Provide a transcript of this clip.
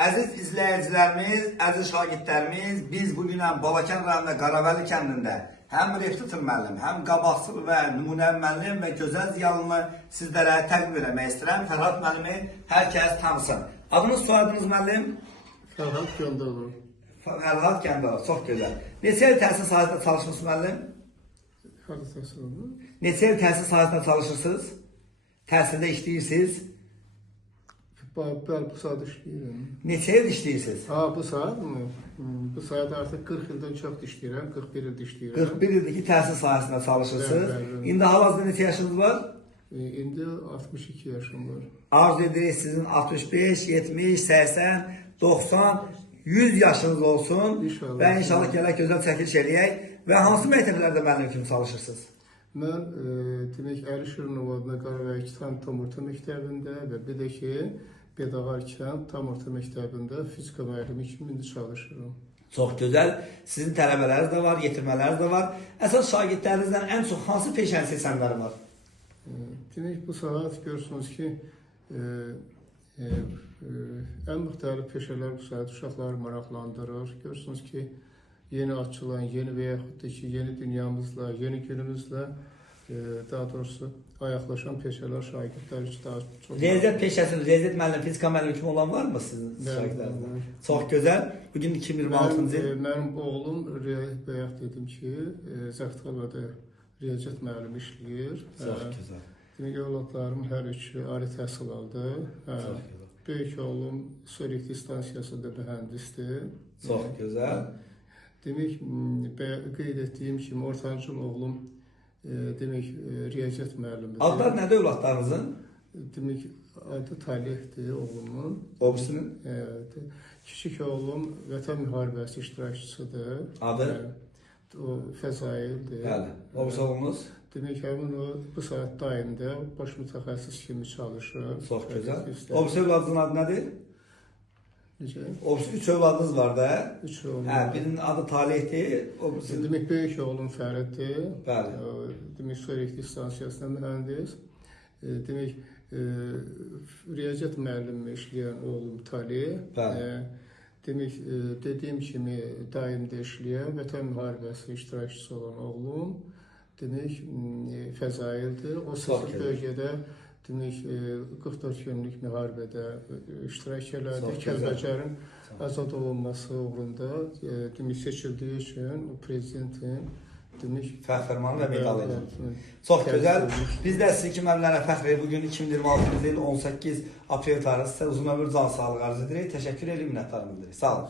Əziz izləyicilərimiz, əziz şagirdlərimiz, biz bugün Balakən rayonunda Qaravəlli kəndində həm repetitor müəllim, həm qabaqcıl və nümunəvi müəllim və gözəl ziyalını sizlərə təqdim etmək istəyirəm. Fərhad müəllimi hər kəs tanısın. Adınız, soyadınız müəllim? Fərhad Gəndalov. Fərhad Gəndalov, çox gözəl. Neçə il təhsil sahəsində çalışırsınız müəllim? Harada təhsil aldım? Neçə il təhsil sahəsində çalışırsınız? Təhsildə işləyirsiniz? Bəli, bu saat işləyirəm. Neçə il işləyirsiniz? Bu saat mı? Bu saat artıq 40 ildən çox işləyirəm, 41 ildə işləyirəm. 41 ildir ki, təhsil sahəsində çalışırsınız. Bəli. İndi hal-hazırda neçə yaşınız var? İndi 62 yaşım var. Arzu edirik sizin 65, 70, 80, 90, 100 yaşınız olsun. İnşallah. Və inşallah gələk gözəl çəkiliş eləyək. Və hansı məktəblərdə müəllim kimi çalışırsınız? Mən demək Əli Şirinov adına Qaravəlli kənd tam orta məktəbində və bir də ki, Bedağar kənd tam orta məktəbində fizika müəllimi kimi indi çalışıram. Çox gözəl. Sizin tələbələriniz də var, yetirmələriniz də var. Əsas şagirdlərinizdən ən çox hansı peşəni seçənlər var? Demək bu saat görürsünüz ki, ən müxtəlif peşələr bu saat uşaqları maraqlandırır. Görürsünüz ki, yeni açılan, yeni və yaxud da ki, yeni dünyamızla, yeni günümüzlə daha doğrusu ayaqlaşan peşələr şagirdlər üçün daha çox. Riyaziyyat peşəsində, riyaziyyat müəllimi, fizika müəllimi kimi olan var mı sizin şagirdlərinizdə? Çox gözəl. Bugün 2026-cı il. Mənim oğlum, bayaq dedim ki, Zəftalada riyaziyyat müəllimi işləyir. Çox gözəl. Demək, övladlarım hər üçü ali təhsil aldı. Böyük oğlum su elektrik stansiyasında mühəndisdir. Çox gözəl. Demək, qeyd etdiyim kimi, ortancıl oğlum demək, riyaziyyat müəllimidir. Adlar nədir övladlarınızın? Demək, adı Talihdir oğlumun. Obisinin? Kiçik oğlum Vətən müharibəsi iştirakçısıdır. Adı? O Fəzaildir. Bəli. Obis oğlunuz? Demək, həmin o bu saat daimdə baş mütəxəssis kimi çalışır. Çox gözəl. Obis övladınızın adı nədir? Necə? Obis 3 övladınız var da. 3 oğlum. Birinin adı Talihdir. Demək, böyük oğlum Fəriddir. Bəli. Demək, su elektrik stansiyasında mühəndis. Demək, riyaziyyat müəllimi işləyən oğlum Talih. Bəli. Demək, dediyim kimi daimdə işləyən Vətən müharibəsi iştirakçısı olan oğlum. Demək, Fəzaildir. O sırf bölgədə demək, 44 günlük müharibədə iştirak elədi. Kəlbəcərin azad olunması uğrunda demək, seçildiyi üçün o prezidentin demək, fəxrəmanı və medalı ilə. Çox gözəl. Biz də sizin kimi müəllimlərə fəxr edirik. Bugün 2026-cı il 18 aprel tarixi sizə uzun ömür, can sağlığı arzu edirik. Təşəkkür edirik, minnətdarım edirik. Sağ olun.